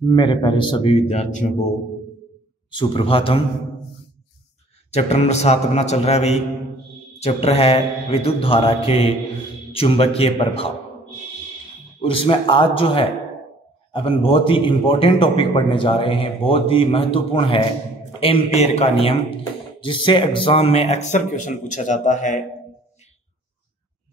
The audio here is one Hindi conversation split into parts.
मेरे प्यारे सभी विद्यार्थियों को सुप्रभातम। चैप्टर नंबर 7 अपना चल रहा है भाई। चैप्टर है विद्युत धारा के चुंबकीय प्रभाव, और इसमें आज जो है अपन बहुत ही इंपॉर्टेंट टॉपिक पढ़ने जा रहे हैं। बहुत ही महत्वपूर्ण है एम्पियर का नियम, जिससे एग्जाम में अक्सर क्वेश्चन पूछा जाता है।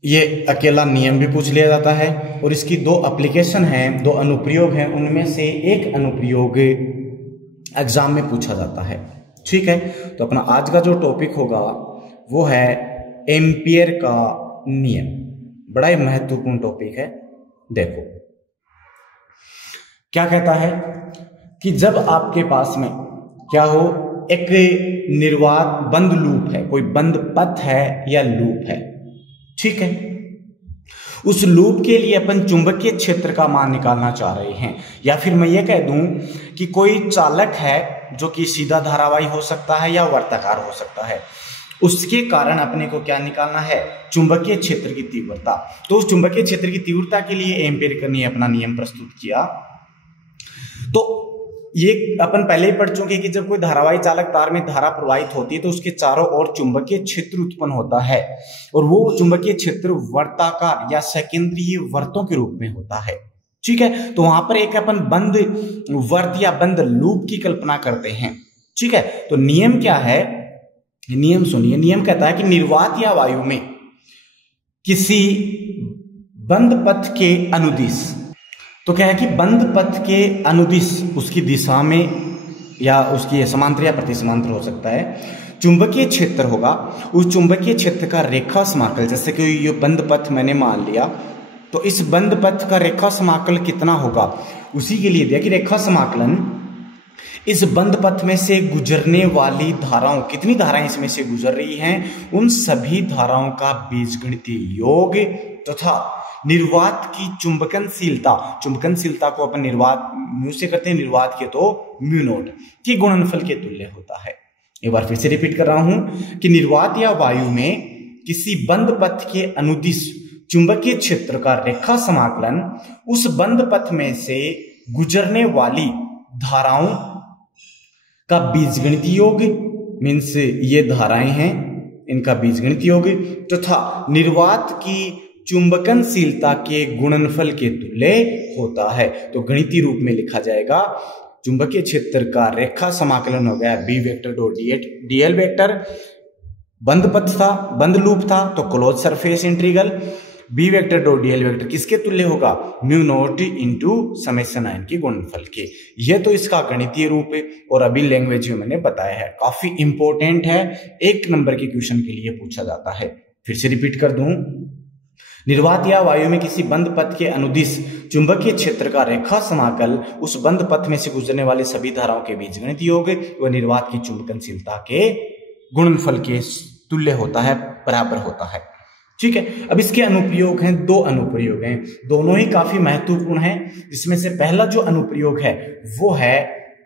ये अकेला नियम भी पूछ लिया जाता है, और इसकी दो एप्लीकेशन हैं, दो अनुप्रयोग हैं। उनमें से एक अनुप्रयोग एग्जाम में पूछा जाता है। ठीक है, तो अपना आज का जो टॉपिक होगा वो है एम्पियर का नियम। बड़ा ही महत्वपूर्ण टॉपिक है। देखो क्या कहता है कि जब आपके पास में क्या हो, एक निर्वात बंद लूप है, कोई बंद पथ है या लूप है। ठीक है, उस लूप के लिए अपन चुंबकीय क्षेत्र का मान निकालना चाह रहे हैं, या फिर मैं ये कह दूं कि कोई चालक है जो कि सीधा धारावाही हो सकता है या वर्ताकार हो सकता है। उसके कारण अपने को क्या निकालना है, चुंबकीय क्षेत्र की तीव्रता। तो उस चुंबकीय क्षेत्र की तीव्रता के लिए एम्पियर का नियम अपना नियम प्रस्तुत किया। तो ये अपन पहले ही पढ़ चुके कि जब कोई धारावाही चालक तार में धारा प्रवाहित होती है तो उसके चारों ओर चुंबकीय क्षेत्र उत्पन्न होता है, और वो चुंबकीय क्षेत्र वर्ताकार या सकेंद्रीय वर्तों के रूप में होता है। ठीक है, तो वहां पर एक अपन बंद वर्त या बंद लूप की कल्पना करते हैं। ठीक है, तो नियम क्या है, नियम सुनिए। नियम कहता है कि निर्वात या वायु में किसी बंद पथ के अनुदिश, तो क्या है कि बंद पथ के अनुदिश उसकी दिशा में या उसकी समांतर या प्रतिसमांतर हो सकता है, चुंबकीय क्षेत्र होगा। उस चुंबकीय क्षेत्र का रेखा समाकल, जैसे कि ये बंद पथ मैंने मान लिया, तो इस बंद पथ का रेखा समाकल कितना होगा, उसी के लिए दिया कि रेखा समाकलन इस बंद पथ में से गुजरने वाली धाराओं, कितनी धाराएं इसमें से गुजर रही हैं, उन सभी धाराओं का बीजगणितीय योग तथा निर्वात की चुंबकनशीलता, चुंबकनशीलता को अपन निर्वात म्यू से करते हैं, निर्वात के तो म्यू नोट के गुणनफल के तुल्य होता है। एक बार फिर से रिपीट कर रहा हूं कि निर्वात या वायु में किसी बंद पथ के अनुदिश चुंबकीय क्षेत्र का रेखा समाकलन उस बंद पथ में से गुजरने वाली धाराओं का बीजगणितीय योग, मीन्स ये धाराएं हैं, इनका बीजगणितीय योग तथा निर्वात की चुंबकनशीलता के गुणनफल के तुल्य होता है। तो गणितीय रूप में लिखा जाएगा, चुंबकीय क्षेत्र का रेखा समाकलन हो गया B vector dot DL vector. बंद पथ था, बंद लूप था, तो close surface integral B vector dot DL vector किसके तुल्य होगा, mu naught into summation n के गुणनफल के। यह तो इसका गणितीय रूप है, और अभी लैंग्वेज में मैंने बताया है, काफी इंपॉर्टेंट है, 1 नंबर के क्वेश्चन के लिए पूछा जाता है। फिर से रिपीट कर दूं, निर्वात या वायु में किसी बंद पथ के अनुदिश चुंबकीय क्षेत्र का रेखा समाकल उस बंद पथ में से गुजरने वाली सभी धाराओं के बीजगणितीय योग व निर्वात की चुंबकनशीलता के गुणनफल के तुल्य होता है, बराबर होता है। ठीक है, अब इसके अनुप्रयोग हैं, 2 अनुप्रयोग हैं, दोनों ही काफी महत्वपूर्ण हैं। जिसमें से पहला जो अनुप्रयोग है वो है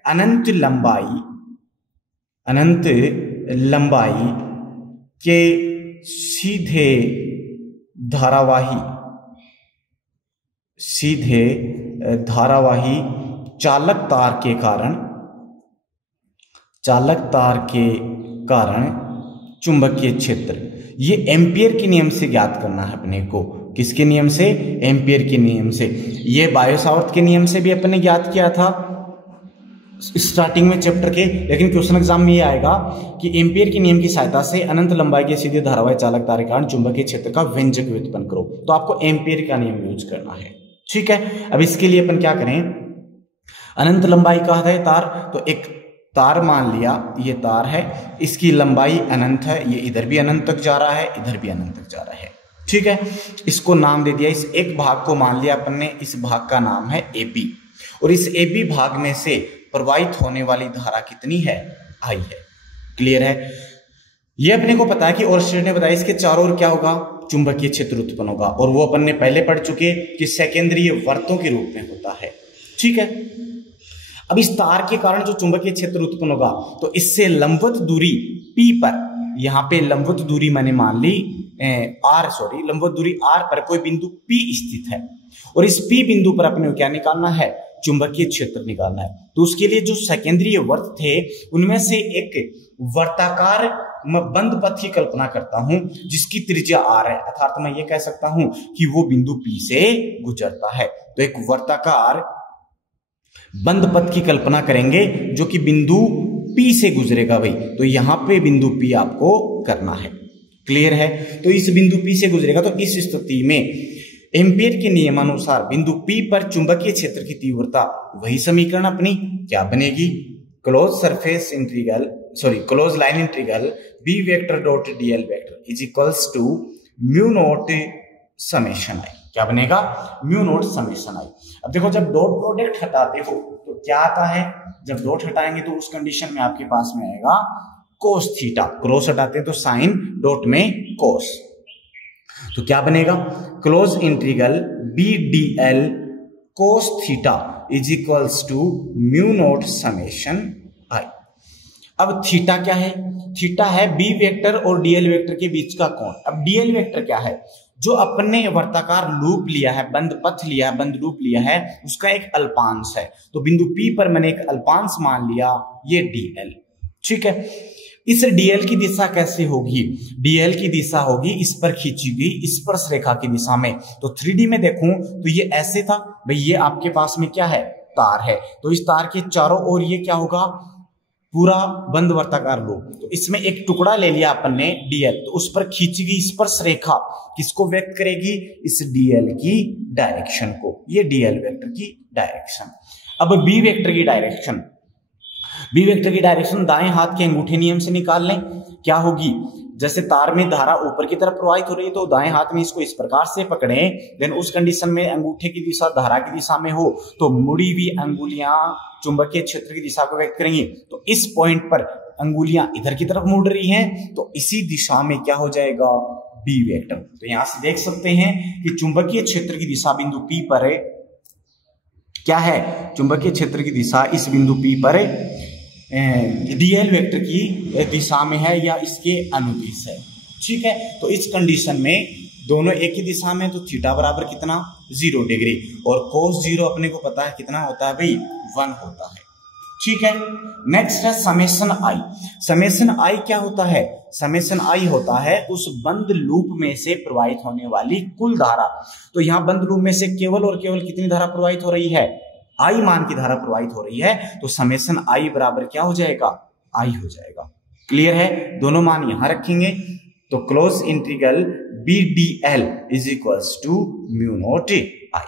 अनंत लंबाई के सीधे धारावाही चालक तार के कारण चुंबकीय क्षेत्र, ये एम्पियर के नियम से ज्ञात करना है अपने को। किसके नियम से, एम्पियर के नियम से। ये बायो-सावर्त के नियम से भी अपने ज्ञात किया था स्टार्टिंग में चैप्टर के, लेकिन क्वेश्चन एग्जाम में ये आएगा कि एम्पियर के नियम की सहायता से अनंत लंबाई के सीधे धारावाही चालक तार के कारण चुंबकीय क्षेत्र का व्यंजक व्युत्पन्न करो। तो आपको एम्पियर का नियम यूज करना है। ठीक है, अब इसके लिए अपन क्या करें, अनंत लंबाई का है तार, तो एक तार मान लिया, ये तार है, इसकी लंबाई अनंत है, ये इधर भी अनंत तक जा रहा है, इधर भी अनंत तक जा रहा है। ठीक है, इसको नाम दे दिया, इस एक भाग को मान लिया अपन ने, इस भाग का नाम है AB, और इस AB भाग में से प्रवाहित होने वाली धारा कितनी है, I है। क्लियर है, ये अपने को पता है कि ओरस्टेड ने बताया इसके चारों ओर क्या होगा, चुंबकीय क्षेत्र उत्पन्न होगा, और वो अपन ने पहले पढ़ चुके कि सेकेंडरी वर्तों के रूप में होता है। ठीक है, अब इस तार के कारण जो चुंबकीय क्षेत्र उत्पन्न होगा, तो इससे लंबवत दूरी P पर, यहां पे लंबवत दूरी मैंने मान ली लंबवत दूरी R पर कोई बिंदु P स्थित है, और इस P बिंदु पर अपने को क्या निकालना है, चुंबकीय क्षेत्र निकालना है। तो उसके लिए जो सेकेंडरी वर्त थे उनमें से एक वर्ताकार बंद पथ की कल्पना करता हूं जिसकी त्रिज्या r है, अर्थात मैं ये कह सकता हूं कि वो बिंदु P से गुजरता है। तो एक वर्ताकार बंद पथ की कल्पना करेंगे जो कि बिंदु P से गुजरेगा भाई। तो यहां पे बिंदु P आपको करना है, क्लियर है। तो इस बिंदु P से गुजरेगा। तो इस स्थिति में एम्पियर के नियमानुसार बिंदु P पर चुंबकीय क्षेत्र की तीव्रता, वही समीकरण अपनी क्या बनेगी, close line integral B vector dot dl vector is equals to mu naught summation i। क्या बनेगा, म्यू नॉट समेशन i। अब देखो जब डॉट प्रोडक्ट हटाते हो तो क्या आता है, जब डॉट हटाएंगे तो उस कंडीशन में आपके पास में आएगा कोस थीटा, क्रॉस हटाते हैं तो साइन, डॉट में कोस। तो क्या बनेगा, close integral B dl cos theta is equals to mu naught summation i। अब थीटा क्या है, थीटा है B वेक्टर और dl वेक्टर के बीच का कोण। अब dl वेक्टर क्या है, जो अपने वर्ताकार लूप लिया है, बंद पथ लिया है, बंद लूप लिया है, उसका एक अल्पांश है। तो बिंदु P पर मैंने एक अल्पांश मान लिया, ये dl, ठीक है। इस dl की दिशा कैसे होगी, dl की दिशा होगी इस पर खींची गई स्पर्श रेखा की दिशा में। तो 3D में देखूं तो ये ऐसे था भाई, ये आपके पास में क्या है, तार है। तो इस तार के चारों ओर ये क्या होगा, पूरा बंद वर्ताकार लूप। तो इसमें एक टुकड़ा ले लिया अपन ने dl, तो उस पर खींची गई स्पर्श रेखा किसको व्यक्त करेगी, इस dl की डायरेक्शन को, ये dl वेक्टर की डायरेक्शन। अब b वेक्टर की डायरेक्शन, बी वेक्टर की डायरेक्शन दाएं हाथ के अंगूठे नियम से निकाल लें। क्या होगी, जैसे तार में धारा ऊपर की तरफ प्रवाहित हो रही है तो दाएं हाथ में इसको इस प्रकार से पकड़ें, देन उस कंडीशन में अंगूठे की दिशा धारा की दिशा में हो तो मुड़ी हुई अंगुलियां चुंबकीय क्षेत्र की दिशा को व्यक्त करेंगी। तो इस पॉइंट पर अंगुलियां इधर की तरफ मुड़ रही हैं तो इसी दिशा में क्या हो जाएगा, बी वेक्टर। तो यहां से देख सकते हैं कि चुंबकीय क्षेत्र की दिशा बिंदु P पर है, क्या है, चुंबकीय क्षेत्र की दिशा इस बिंदु P पर dl वेक्टर की दिशा में है या इसके अनुदिश है, ठीक है। तो इस कंडीशन में दोनों एक ही दिशा में, तो थीटा बराबर कितना, 0 डिग्री, और कोस 0 अपने को पता है कितना होता है भाई, 1 होता है, ठीक है। नेक्स्ट है समेशन i। समेशन i क्या होता है, समेशन i होता है उस बंद लूप में से प्रवाहित होने वाली कुल धारा। तो यहां बंद लूप में से केवल और केवल कितनी धारा प्रवाहित हो रही है, I मान की धारा प्रवाहित हो रही है। तो समेशन I बराबर क्या हो जाएगा, I हो जाएगा, क्लियर है। दोनों मान यहां रखेंगे तो close integral B dl is equals to mu naught I।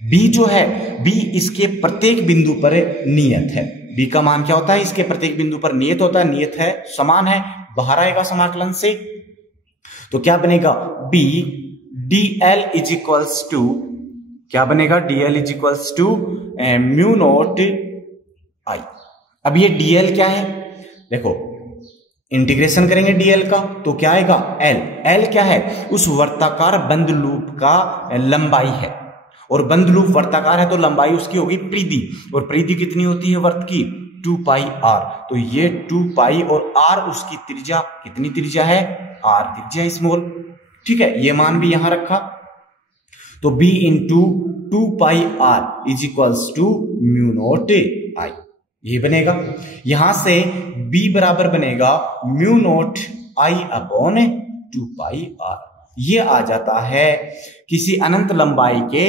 B जो है, B इसके प्रत्येक बिंदु पर नियत है। B का मान क्या होता है, इसके प्रत्येक बिंदु पर नियत होता है, नियत है, समान है, बाहर आएगा समाकलन से। तो क्या बनेगा, B dl is equals to, क्या बनेगा, dl is equals to mu naught I। अब ये dl क्या है, देखो इंटीग्रेशन करेंगे dl का तो क्या आएगा, l क्या है, उस वर्ताकार बंद लूप का लंबाई है, और बंद लूप वर्ताकार है तो लंबाई उसकी होगी परिधि, और परिधि कितनी होती है वर्त की, 2 पाई r। तो ये 2 पाई और r उसकी त्रिज्या, कितनी त्रिज्या है, r त्रिज्या स्मॉल, ठीक है। ये मान भी यहां रखा तो b into 2 pi r is equals to mu naught I, ये बनेगा। यहां से b बराबर बनेगा mu naught I upon 2 pi r। ये आ जाता है किसी अनंत लंबाई के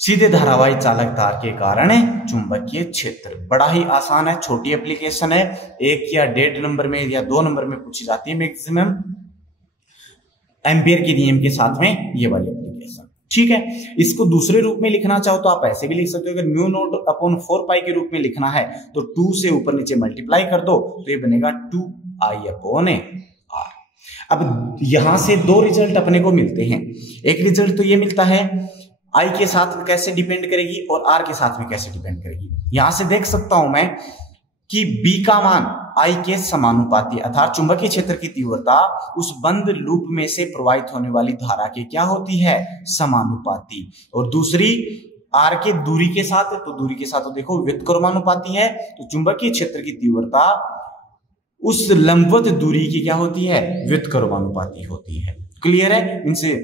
सीधे धारावाही चालक तार के कारण चुंबकीय क्षेत्र। बड़ा ही आसान है, छोटी एप्लीकेशन है, 1 या 1.5 नंबर में या 2 नंबर में पूछी जाती है मैक्सिमम, एम्पियर के नियम के साथ में ये वाली एप्लीकेशन, ठीक है। इसको दूसरे रूप में लिखना चाहो तो आप ऐसे भी लिख सकते हो, अगर म्यू नॉट अपॉन 4 पाई के रूप में लिखना है तो 2 से ऊपर नीचे मल्टीप्लाई कर दो तो ये बनेगा 2I अपॉन r। अब यहां से 2 रिजल्ट अपने को मिलते हैं। एक रिजल्ट तो ये मिलता है I के साथ कैसे डिपेंड करेगी और R के साथ में कैसे डिपेंड करेगी। यहां से देख सकता हूं मैं कि B का मान I के समानुपाती, अर्थात चुंबकीय क्षेत्र की तीव्रता उस बंद लूप में से प्रवाहित होने वाली धारा के क्या होती है, समानुपाती, और दूसरी R के दूरी के साथ, तो दूरी के साथ तो देखो व्युत्क्रमानुपाती है। तो चुंबकीय क्षेत्र की तीव्रता उस लंबवत दूरी की क्या होती है, व्युत्क्रमानुपाती होती है, क्लियर है। इनसे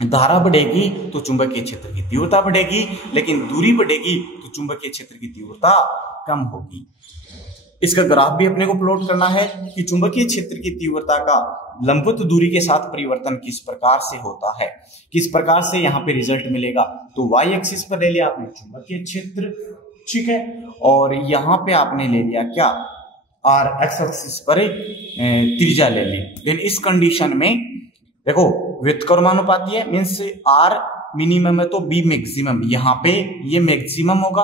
धारा बढ़ेगी तो चुंबकीय क्षेत्र की तीव्रता बढ़ेगी, लेकिन दूरी बढ़ेगी तो चुंबकीय क्षेत्र की तीव्रता कम होगी। इसका ग्राफ भी अपने को प्लॉट करना है कि चुंबकीय क्षेत्र की तीव्रता का लंबवत दूरी के साथ परिवर्तन किस प्रकार से होता है, किस प्रकार से यहाँ पे रिजल्ट मिलेगा। तो वाई एक्सिस पर ले लिया आपने चुंबकीय क्षेत्र, ठीक है, और यहाँ पे आपने ले लिया क्या, आर एक्स एक्सिस पर त्रिज्या ले ली। लेकिन इस कंडीशन में देखो व्युत्क्रमानुपाती है, मीन्स आर मिनिमम है तो बी मैक्सिमम, यहाँ पे ये मैक्सिमम होगा,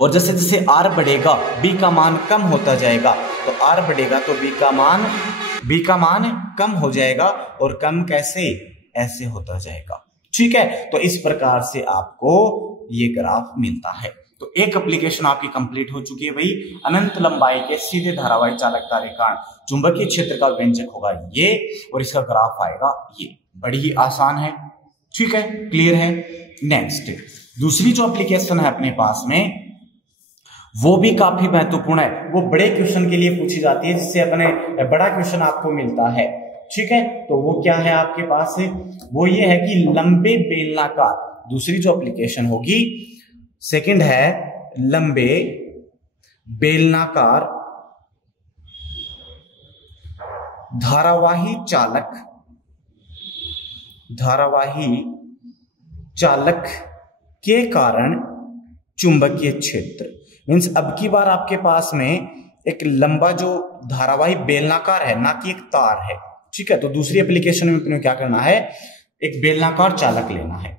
और जैसे जैसे आर बढ़ेगा बी का मान कम होता जाएगा, तो आर बढ़ेगा तो बी का मान कम हो जाएगा, और कम कैसे, ऐसे होता जाएगा, ठीक है। तो इस प्रकार से आपको ये ग्राफ मिलता है। तो एक एप्लीकेशन आपकी कंप्लीट हो चुकी है भाई, अनंत लंबाई के सीधे धारावाही चालकता रेखाएं, चुंबकीय क्षेत्र का व्यंजक होगा ये, और इसका ग्राफ आएगा ये। बड़ी ही आसान है, ठीक है, क्लियर है। नेक्स्ट दूसरी जो एप्लीकेशन है अपने पास में, वो भी काफी महत्वपूर्ण है, वो बड़े क्वेश्चन के लिए पूछी जाती है, जिससे अपने बड़ा क्वेश्चन आपको मिलता है, ठीक है। तो वो क्या है आपके पास, वो ये है कि लंबे बेलनाकार, दूसरी जो एप्लीकेशन होगी सेकंड है लंबे बेलनाकार धारावाही चालक के कारण चुंबकीय क्षेत्र, मीन्स अब की बार आपके पास में एक लंबा जो धारावाही बेलनाकार है, ना कि एक तार है, ठीक है। तो दूसरी एप्लीकेशन में अपने क्या करना है, एक बेलनाकार चालक लेना है,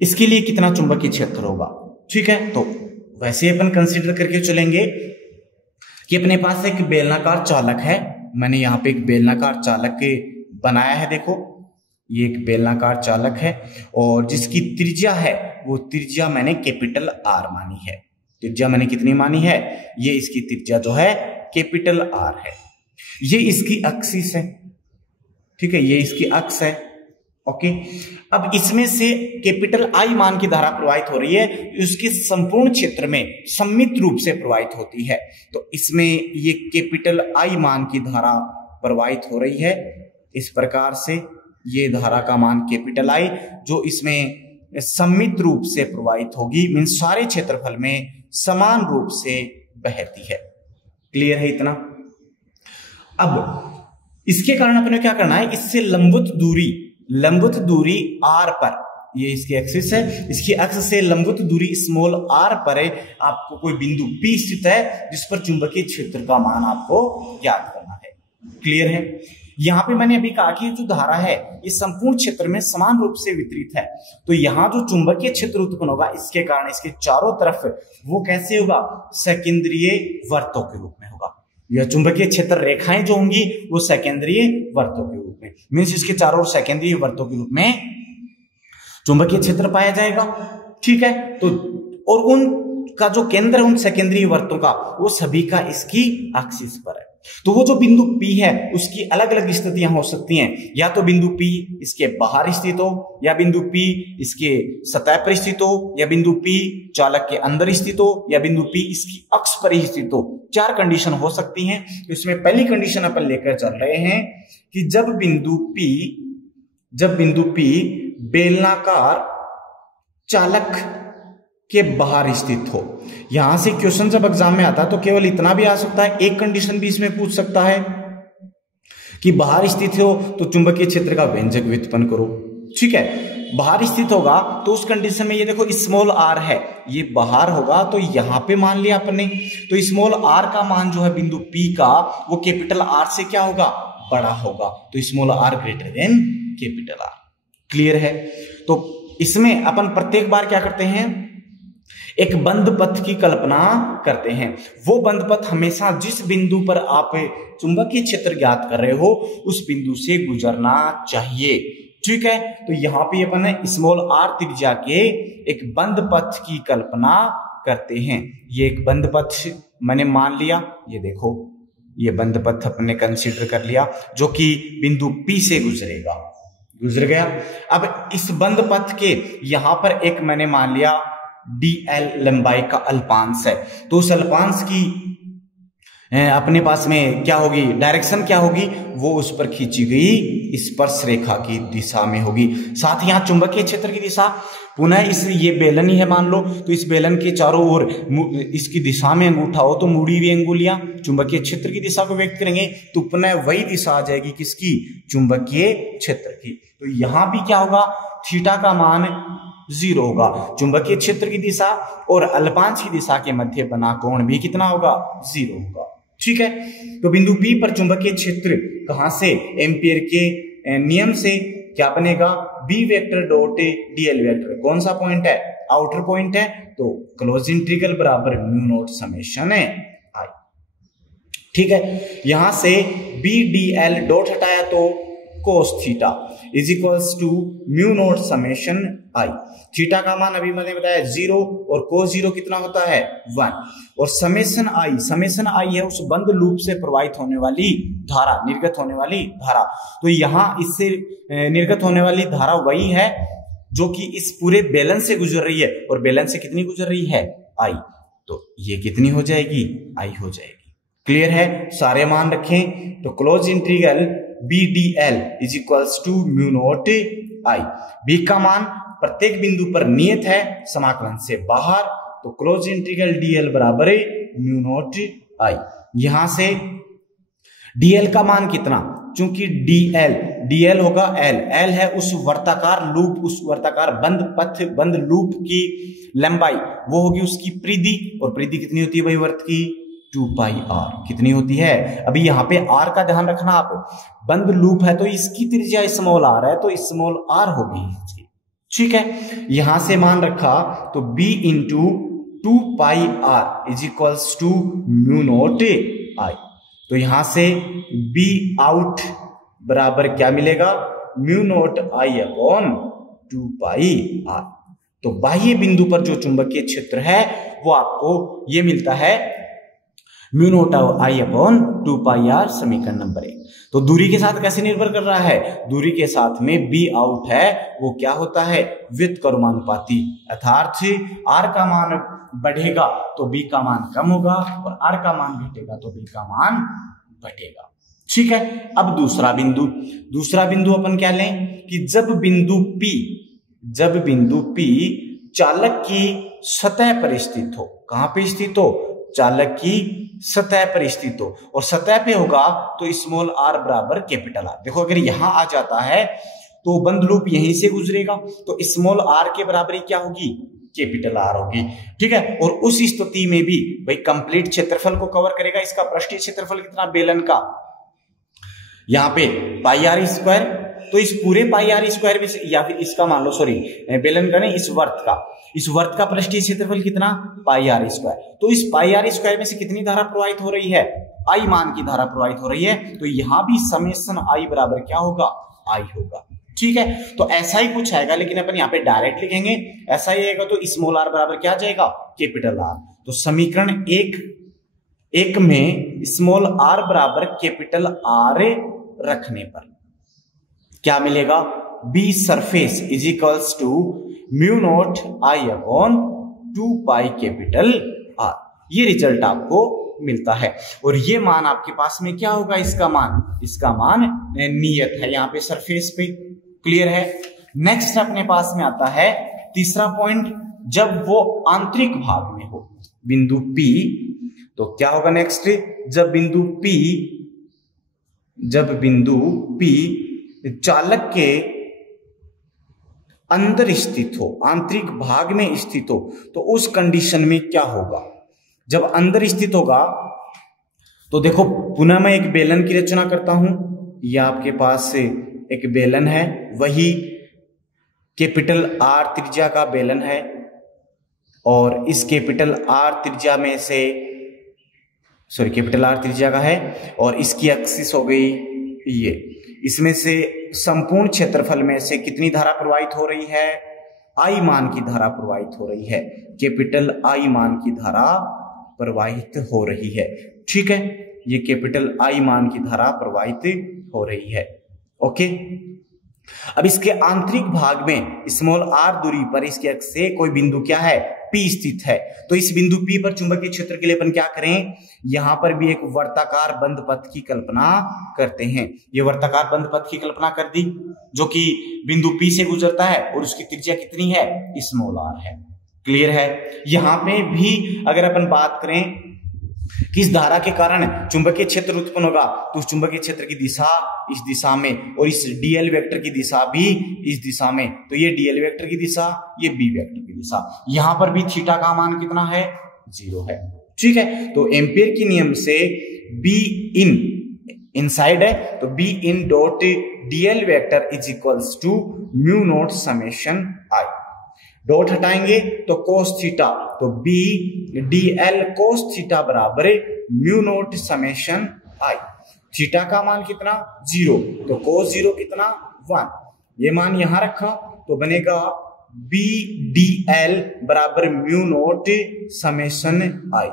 इसके लिए कितना चुंबकीय क्षेत्र होगा, ठीक है। तो वैसे अपन कंसीडर करके चलेंगे कि अपने पास एक बेलनाकार चालक है, मैंने यहाँ पे एक बेलनाकार चालक बनाया है, देखो ये एक बेलनाकार चालक है, और जिसकी त्रिज्या है वो त्रिज्या मैंने कैपिटल आर मानी है। त्रिज्या मैंने कितनी मानी है, ये इसकी त्रिज्या जो है कैपिटल आर है, ये इसकी एक्सिस है, ठीक है, ये इसकी अक्ष है, ओके। अब इसमें से कैपिटल आई मान की धारा प्रवाहित हो रही है, उसके संपूर्ण क्षेत्र में सम्मित रूप से प्रवाहित होती है, तो इसमें ये कैपिटल आई मान की धारा प्रवाहित हो रही है। इस प्रकार से ये धारा का मान कैपिटल आई जो इसमें सम्मित रूप से प्रवाहित होगी, मीन सारे क्षेत्रफल में समान रूप से बहती है। क्लियर है इतना। अब इसके कारण अपने क्या करना है, इससे लंबवत दूरी आर पर, ये इसकी एक्सिस है, इसकी अक्ष से लंबवत दूरी स्मॉल आर पर आपको कोई बिंदु P स्थित है, जिस पर चुंबकीय क्षेत्र का मान आपको ज्ञात करना है। क्लियर है। यहां पे मैंने अभी कहा कि जो धारा है ये संपूर्ण क्षेत्र में समान रूप से वितरित है, तो यहां जो चुंबकीय क्षेत्र उत्पन्न होगा इसके कारण इसके चारों तरफ वो कैसे होगा, सेकेंद्रीय वर्तों के रूप में होगा। यह चुंबकीय क्षेत्र रेखाएं जो होंगी वो सेकेंद्रीय वर्तों के रूप में, मीन्स इसके चारों ओर सेकेंद्रीय वर्तों के रूप में चुंबकीय क्षेत्र पाया जाएगा, ठीक है। तो और उनका जो केंद्र है उन सेकेंद्रीय वर्तों का, वो सभी का इसकी एक्सिस पर है। तो वो जो बिंदु P है उसकी अलग अलग स्थितियां हो सकती हैं, या तो बिंदु P इसके बाहर स्थित हो, या बिंदु P इसके सतह पर स्थित हो, या बिंदु P चालक के अंदर स्थित हो, या बिंदु P इसकी अक्ष पर ही स्थित हो। 4 कंडीशन हो सकती हैं। तो इसमें पहली कंडीशन अपन लेकर चल रहे हैं कि जब बिंदु P बेलनाकार चालक के बाहर स्थित हो। यहां से क्वेश्चन जब एग्जाम में आता है तो केवल इतना भी आ सकता है, एक कंडीशन भी इसमें पूछ सकता है कि बाहर स्थित हो तो चुंबकीय क्षेत्र का व्यंजक व्युत्पन्न करो, ठीक है। बाहर स्थित होगा तो उस कंडीशन में ये देखो स्मॉल आर है, ये बाहर होगा तो यहां पे मान लिया आपने, तो स्मॉल आर का मान जो है बिंदु P का वो कैपिटल आर से क्या होगा, बड़ा होगा, तो small R greater than capital R. Clear है। तो इसमें अपन प्रत्येक बार क्या करते हैं, एक बंद पथ की कल्पना करते हैं। वो बंद पथ हमेशा जिस बिंदु पर आप चुंबकीय क्षेत्र ज्ञात कर रहे हो उस बिंदु से गुजरना चाहिए, ठीक है। तो यहां पे अपन स्मॉल आर त्रिज्या के एक बंद पथ की कल्पना करते हैं। ये एक बंद पथ मैंने मान लिया, ये देखो ये बंद पथ अपने कंसीडर कर लिया जो कि बिंदु P से गुजर गया। अब इस बंद पथ के यहां पर एक मैंने मान लिया dl लंबाई का अल्पांश है, तो उस अल्पांश की अपने पास में क्या होगी, डायरेक्शन क्या होगी, वो उस पर खींची गई स्पर्श रेखा की दिशा में होगी। साथ ही यहाँ चुंबकीय क्षेत्र की दिशा पुनः इस ये बेलन ही है मान लो, तो इस बेलन के चारों ओर इसकी दिशा में अंगूठा हो तो मुड़ी हुई अंगुलियां चुंबकीय क्षेत्र की दिशा को व्यक्त करेंगे, तो पुनः वही दिशा आ जाएगी किसकी, चुंबकीय क्षेत्र की। तो यहां भी क्या होगा, थीटा का मान 0 होगा। चुंबकीय क्षेत्र की दिशा और अल्पांश की दिशा के मध्य बना कोण भी कितना होगा, 0 होगा। ठीक है, तो बिंदु P पर चुंबकीय क्षेत्र कहां से, एम्पियर के नियम से क्या बनेगा, B vector dot dl vector. कौन सा पॉइंट है, आउटर पॉइंट है, तो क्लोज इंटीग्रल बराबर म्यू नॉट समेशन है I। ठीक है, यहां से B dl डॉट हटाया तो cos theta is equals to mu naught summation I। Theta का मान अभी मैंने बताया 0 और cos 0 कितना होता है 1, और समेशन I है उस बंद लूप से प्रवाहित होने वाली धारा, निर्गत होने वाली धारा। तो यहां इससे निर्गत होने वाली धारा वही है जो कि इस पूरे बेलन से गुजर रही है, और बेलन से कितनी गुजर रही है I, तो ये कितनी हो जाएगी, I हो जाएगी। क्लियर है, सारे मान रखें तो close integral B dl is equals to mu naught I। B का मान प्रत्येक बिंदु पर नियत है समाकलन से बाहर, तो क्लोज इंटीग्रल dl बराबर है म्यू नॉट I। यहां से dl का मान कितना, चूंकि dl होगा l है उस वर्ताकार लूप, उस वर्ताकार बंद पथ बंद लूप की लंबाई, वो होगी उसकी परिधि, और परिधि कितनी होती है भाई वर्त की, 2 पाई r कितनी होती है। अभी यहाँ पे r का ध्यान रखना आप, बंद लूप है तो इसकी त्रिज्या स्मॉल r है, तो स्मॉल r होगी। ठीक है, यहां से मान रखा तो b into 2 pi r is equals to mu naught I। तो यहां से b आउट बराबर क्या मिलेगा, mu naught I upon 2 pi r। तो बाह्य बिंदु पर जो चुंबकीय क्षेत्र है वो आपको ये मिलता है mu naught I upon 2 pi r, समीकरण नंबर 1। तो दूरी के साथ कैसे निर्भर कर रहा है, दूरी के साथ में b आउट है वो क्या होता है, व्युत्क्रमानुपाती, अर्थात r का मान बढ़ेगा तो b का मान कम होगा, और r का मान घटेगा तो b का मान बढ़ेगा। ठीक है, अब दूसरा बिंदु अपन क्या लें कि जब बिंदु P चालक की सतह पर स्थित हो, कहां पे स्थित हो, चालक की सतह पर स्थित हो, और सतह पे होगा तो स्मॉल r बराबर कैपिटल R। देखो अगर यहां आ जाता है तो बंद लूप यहीं से गुजरेगा, तो स्मॉल r के बराबर क्या होगी, कैपिटल R होगी। ठीक है, और उस स्थिति में भी भाई कंप्लीट क्षेत्रफल को कवर करेगा। इसका पृष्ठीय क्षेत्रफल कितना बेलन का, यहाँ पे पाई r स्क्वायर, तो इस पूरे पाई r स्क्वायर में से, या फिर इसका मान लो सॉरी बेलन का नहीं, इस वर्त का पृष्ठीय क्षेत्रफल कितना, पाई r स्क्वायर। तो इस पाई r स्क्वायर में से कितनी धारा प्रवाहित हो रही है, I मान की धारा प्रवाहित हो रही है, तो यहां भी समेशन I बराबर क्या होगा, I होगा। ठीक है, तो ऐसा ही कुछ आएगा, लेकिन अपन यहाँ पे डायरेक्ट लिखेंगे, ऐसा ही आएगा तो स्मॉल r बराबर क्या आ जाएगा, कैपिटल R। तो समीकरण एक में स्मॉल r बराबर कैपिटल R रखने पर क्या मिलेगा, B surface is equals to mu naught I upon 2 pi capital R। ये रिजल्ट आपको मिलता है, और ये मान आपके पास में क्या होगा, इसका मान नियत है यहाँ पे सरफेस पे। क्लियर है, नेक्स्ट अपने पास में आता है तीसरा पॉइंट, जब वो आंतरिक भाग में हो बिंदु P, तो क्या होगा नेक्स्ट, जब बिंदु P चालक के अंदर स्थित हो, आंतरिक भाग में स्थित हो, तो उस कंडीशन में क्या होगा, जब अंदर स्थित होगा तो देखो पुनः मैं एक बेलन की रचना करता हूं। यह आपके पास से एक बेलन है, वही कैपिटल R त्रिज्या का बेलन है, और इस कैपिटल R त्रिज्या में से कैपिटल R त्रिज्या का है, और इसकी एक्सिस हो गई ये, इसमें से संपूर्ण क्षेत्रफल में से कितनी धारा प्रवाहित हो रही है, I मान की धारा प्रवाहित हो रही है, कैपिटल I मान की धारा प्रवाहित हो रही है। ठीक है, ये कैपिटल I मान की धारा प्रवाहित हो रही है। ओके, अब इसके आंतरिक भाग में स्मॉल r दूरी पर इसके अक्ष से कोई बिंदु क्या है, P स्थित है। तो इस बिंदु P पर चुंबकीय क्षेत्र के लिए अपन क्या करें, यहां पर भी एक वर्ताकार बंद पथ की कल्पना करते हैं। ये वर्ताकार बंद पथ की कल्पना कर दी, जो कि बिंदु P से गुजरता है और उसकी त्रिज्या कितनी है, स्मॉल r है। क्लियर है। यहां पे भी अगर अपन बात करें किस धारा के कारण चुंबकीय क्षेत्र उत्पन्न होगा, तो उस चुंबकीय क्षेत्र की दिशा इस दिशा में और इस डीएल वेक्टर की दिशा भी इस दिशा में। तो ये डीएल वेक्टर की दिशा, ये बी वेक्टर की दिशा। यहां पर भी थीटा का मान कितना है, 0 है। ठीक है। तो एम्पियर के नियम से बी इन इनसाइड है, तो B in dot DL vector is equals to mu naught summation I. Dot हटाएंगे तो कोस थीटा, तो B D L cos theta बराबर mu naught summation I. Theta का मान कितना, 0, तो कोस 0 कितना, 1। ये मान यहां रखा तो बनेगा बी डी एल बराबर म्यू नॉट समेशन आई।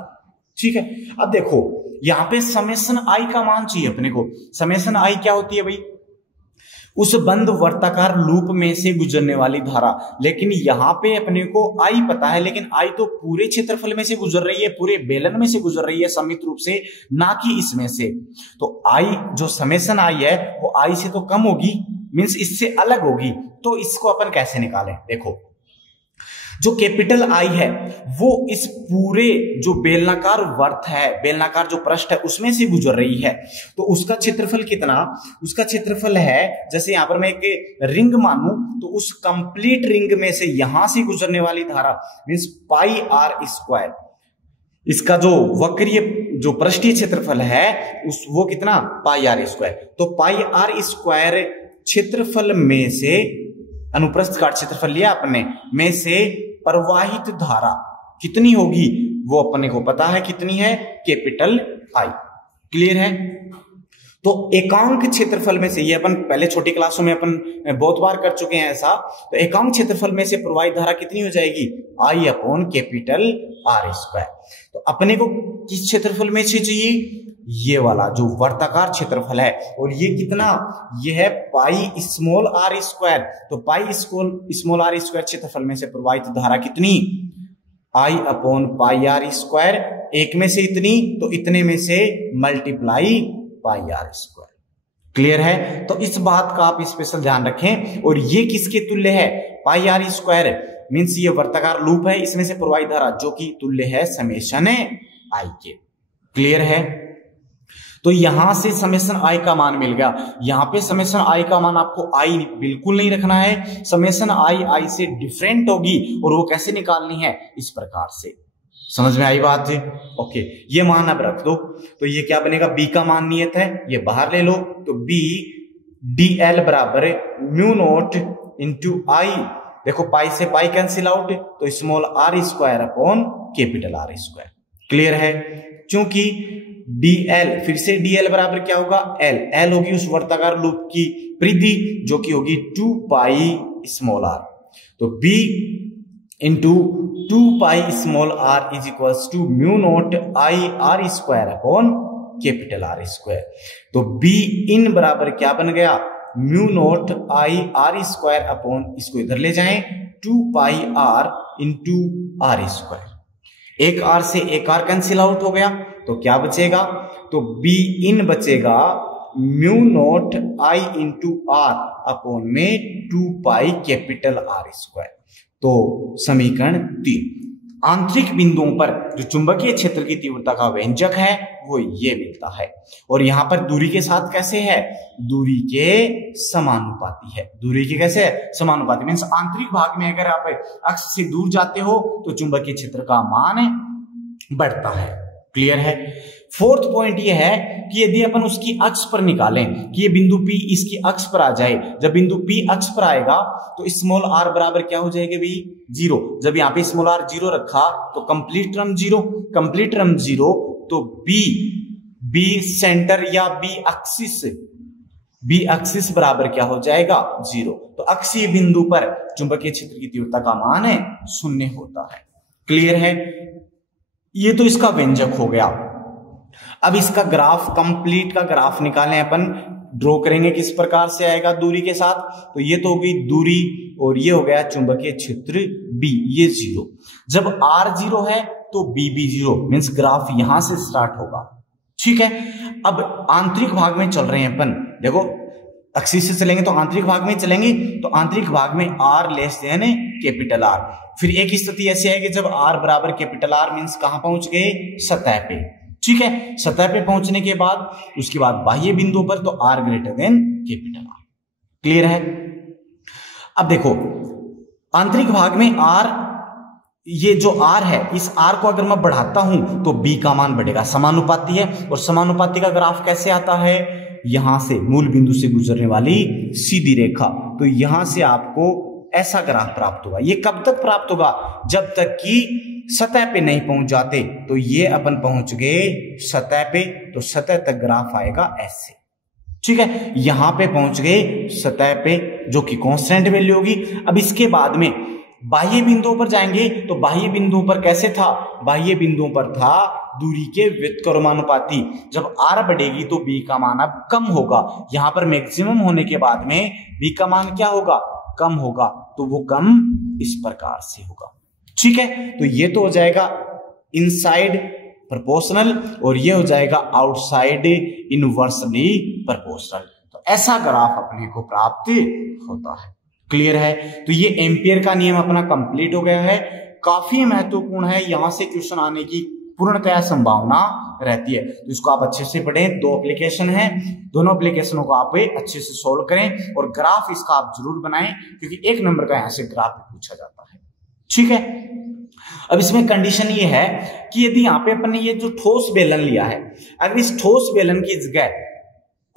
ठीक है। अब देखो यहां पे समेशन आई का मान चाहिए अपने को। समेशन आई क्या होती है भाई, उस बंद वर्ताकार लूप में से गुजरने वाली धारा। लेकिन यहां पे अपने को आई पता है, लेकिन आई तो पूरे क्षेत्रफल में से गुजर रही है, पूरे बेलन में से गुजर रही है समित रूप से, ना कि इसमें से। तो आई जो समेशन आई है वो आई से तो कम होगी, मींस इससे अलग होगी। तो इसको अपन कैसे निकालें, देखो जो कैपिटल आई है वो इस पूरे जो बेलनाकार वर्त है, बेलनाकार जो पृष्ठ है उसमें से गुजर रही है। तो उसका क्षेत्रफल कितना, उसका क्षेत्रफल है, जैसे यहां पर मैं एक रिंग मानूं तो उस कंप्लीट रिंग में से यहां से गुजरने वाली धारा मींस पाई आर स्क्वायर। इसका जो वक्रीय जो पृष्ठीय क्षेत्रफल है उस वो कितना, पाई आर स्क्वायर। तो पाई आर स्क्वायर क्षेत्रफल में से, अनुप्रस्थ काट क्षेत्रफल लिया अपने में से प्रवाहित धारा कितनी होगी वो अपने को पता है, कितनी है, कैपिटल आई। क्लियर है। तो एकांक क्षेत्रफल में से, ये अपन पहले छोटी क्लासों में अपन बहुत बार कर चुके हैं ऐसा, तो एकांक क्षेत्रफल में से प्रवाहित धारा कितनी हो जाएगी, आई अपॉन कैपिटल आर स्क्वायर। तो अपने को किस क्षेत्रफल में से चाहिए, ये वाला जो वर्ताकार क्षेत्रफल है, और ये कितना, ये है पाई स्मॉल आर स्क्वायर। तो पाई स्मॉल आर स्क्वायर क्षेत्रफल में से प्रवाहित धारा कितनी, I upon pi R square. एक में से इतनी तो इतने में से multiply pi R square. Clear है। तो इस बात का आप स्पेशल ध्यान रखें। और ये किसके तुल्य है, पाई आर स्क्वायर मीन्स ये वर्ताकार लूप है, इसमें से प्रवाहित धारा जो कि तुल्य है समेशन आई के। क्लियर है। तो यहां से समेशन आई का मान मिल गया। यहां पे समेशन आई का मान आपको आई बिल्कुल नहीं रखना है, समेशन आई से डिफरेंट होगी। और वो कैसे निकालनी है, इस प्रकार से। समझ में आई बात है। ओके, ये मान अब रख दो। तो ये क्या बनेगा, बी का मान नियत है, ये बाहर ले लो। तो बी डी एल बराबर म्यू नॉट इंटू आई। देखो पाई से पाई कैंसिल आउट, तो small R square upon capital R square. Clear है। क्योंकि डीएल, फिर से डीएल बराबर क्या होगा, एल। एल होगी उस वर्ताकार लूप की परिधि जो कि होगी 2 पाई स्मॉल आर। तो B into 2 pi small R is equals to mu naught I R square upon capital R square. तो बी इन बराबर क्या बन गया, mu naught I R square upon, इसको इधर ले जाएं, 2 pi R into R square. एक आर से एक आर कैंसिल आउट हो गया, तो क्या बचेगा, तो बी इन बचेगा mu naught I into R upon में 2 पाई कैपिटल आर स्क्वायर। तो समीकरण 3। आंतरिक बिंदुओं पर जो चुंबकीय क्षेत्र की तीव्रता का व्यंजक है वो ये मिलता है। और यहां पर दूरी के साथ कैसे है, दूरी के समानुपाती है। दूरी के कैसे है, समानुपाती। मीन्स आंतरिक भाग में अगर आप अक्ष से दूर जाते हो तो चुंबकीय क्षेत्र का मान बढ़ता है। क्लियर है। फोर्थ पॉइंट ये है कि यदि अपन उसकी अक्ष पर निकालें कि ये बिंदु P इसकी अक्ष पर आ जाए, जब बिंदु P अक्ष पर आएगा तो स्मॉल r बराबर क्या हो जाएगा भाई, 0। जब यहाँ पे स्मॉल r 0 रखा तो कंप्लीट टर्म 0, कंप्लीट टर्म 0, तो B सेंटर या B एक्सिस बराबर क्या हो जाएगा, 0। तो अक्षीय बिंदु पर चुंबकीय क्षेत्र की तीव्रता का मान 0 होता है। क्लियर है। ये तो इसका व्यंजक हो गया। अब इसका ग्राफ, कंप्लीट का ग्राफ निकालें अपन। ड्रॉ करेंगे किस प्रकार से आएगा दूरी के साथ, तो ये तो होगी दूरी और ये हो गया चुंबकीय क्षेत्र B, ये 0। जब R 0 है तो B भी 0, मीन्स ग्राफ यहां से स्टार्ट होगा। ठीक है, अब आंतरिक भाग में चल रहे हैं अपन, देखो एक्सिस से चलेंगे तो आंतरिक भाग में चलेंगे, तो आंतरिक भाग में R less than capital R। फिर एक स्थिति ऐसी है कि जब R बराबर कैपिटल R, मीन्स कहां पहुंच गए, सतह पे। ठीक है, सतह पे पहुंचने के बाद उसके बाद बाह्य बिंदु पर तो R greater than capital R। Clear है। अब देखो आंतरिक भाग में R, ये जो R है, इस R को अगर मैं बढ़ाता हूं तो B का मान बढ़ेगा, समानुपाती है। और समानुपाती का ग्राफ कैसे आता है, यहां से मूल बिंदु से गुजरने वाली सीधी रेखा, तो यहां से आपको ऐसा ग्राफ प्राप्त होगा। ये कब तक प्राप्त होगा, जब तक कि सतह पे नहीं पहुंच जाते। तो ये अपन पहुंच गए सतह पे, तो सतह तक ग्राफ आएगा ऐसे। ठीक है, यहां पे पहुंच गए सतह पे, जो कि कांस्टेंट वैल्यू होगी। अब इसके बाद में बाह्य बिंदुओं पर जाएंगे, तो बाह्य बिंदुओं पर कैसे था, बाह्य बिंदुओं पर था दूरी के व्युत्क्रमानुपाती। जब R बढ़ेगी तो B का मान अब कम होगा। यहां पर मैक्सिमम होने के बाद में B का मान क्या होगा, कम होगा, तो वो कम इस प्रकार से होगा। ठीक है, तो ये तो हो जाएगा इनसाइड प्रोपोर्शनल और ये हो जाएगा आउटसाइड इनवर्सली प्रोपोर्शनल। तो ऐसा ग्राफ अपने को प्राप्त होता है। क्लियर है। तो ये एम्पियर का नियम अपना कंप्लीट हो गया है। काफी महत्वपूर्ण है, यहां से क्वेश्चन आने की पूर्णतया संभावना रहती है। तो इसको आप अच्छे से पढ़ें। 2 एप्लीकेशन है, दोनों एप्लीकेशनों को आप अच्छे से सोल्व करें और ग्राफ इसका आप जरूर बनाएं, क्योंकि 1 नंबर का यहां से ग्राफ पूछा जाता है। ठीक है, अब इसमें कंडीशन ये है कि यदि यहाँ पे अपन ने ये जो ठोस बेलन लिया है, अगर इस ठोस बेलन की जगह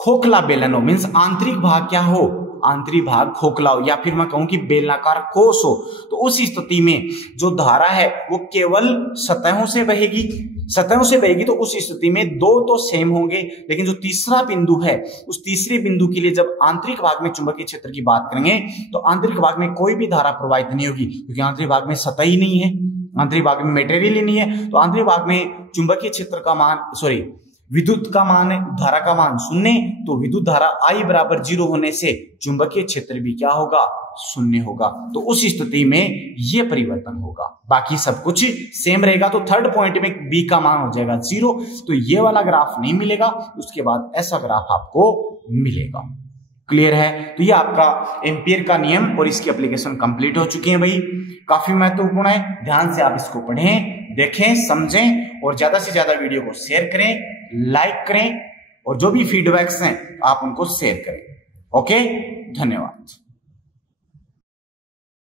खोखला बेलन हो, मीन्स आंतरिक भाग क्या हो, आंतरिक भाग खोखला हो, या फिर मैं कहूं कि बेलनाकार कोष हो, तो उस स्थिति में जो धारा है वो केवल सतहों से बहेगी। सतहों से बहेगी तो उस स्थिति में 2 तो सेम होंगे, लेकिन जो तीसरा बिंदु है उस तीसरे बिंदु के लिए जब आंतरिक भाग में चुंबकीय क्षेत्र की बात करेंगे तो आंतरिक भाग में कोई भी धारा प्रवाहित नहीं होगी, क्योंकि आंतरिक भाग में सतह ही नहीं है, आंतरिक भाग में मटेरियल ही नहीं है। तो आंतरिक भाग में चुंबकीय क्षेत्र का मान विद्युत का मान, धारा का मान 0, तो विद्युत धारा I बराबर 0 होने से चुंबकीय क्षेत्र भी क्या होगा, 0 होगा। तो उस स्थिति में ये परिवर्तन होगा, बाकी सब कुछ सेम रहेगा। तो थर्ड पॉइंट में B का मान हो जाएगा 0, तो ये वाला ग्राफ नहीं मिलेगा, उसके बाद ऐसा ग्राफ आपको मिलेगा। क्लियर है। तो ये आपका एम्पियर का नियम और इसकी एप्लीकेशन कंप्लीट हो चुकी है भाई, काफी महत्वपूर्ण है। ध्यान से आप इसको पढ़ें, देखें, समझें और ज्यादा से ज्यादा वीडियो को शेयर करें, लाइक करें और जो भी फीडबैक्स हैं आप उनको शेयर करें। ओके, धन्यवाद।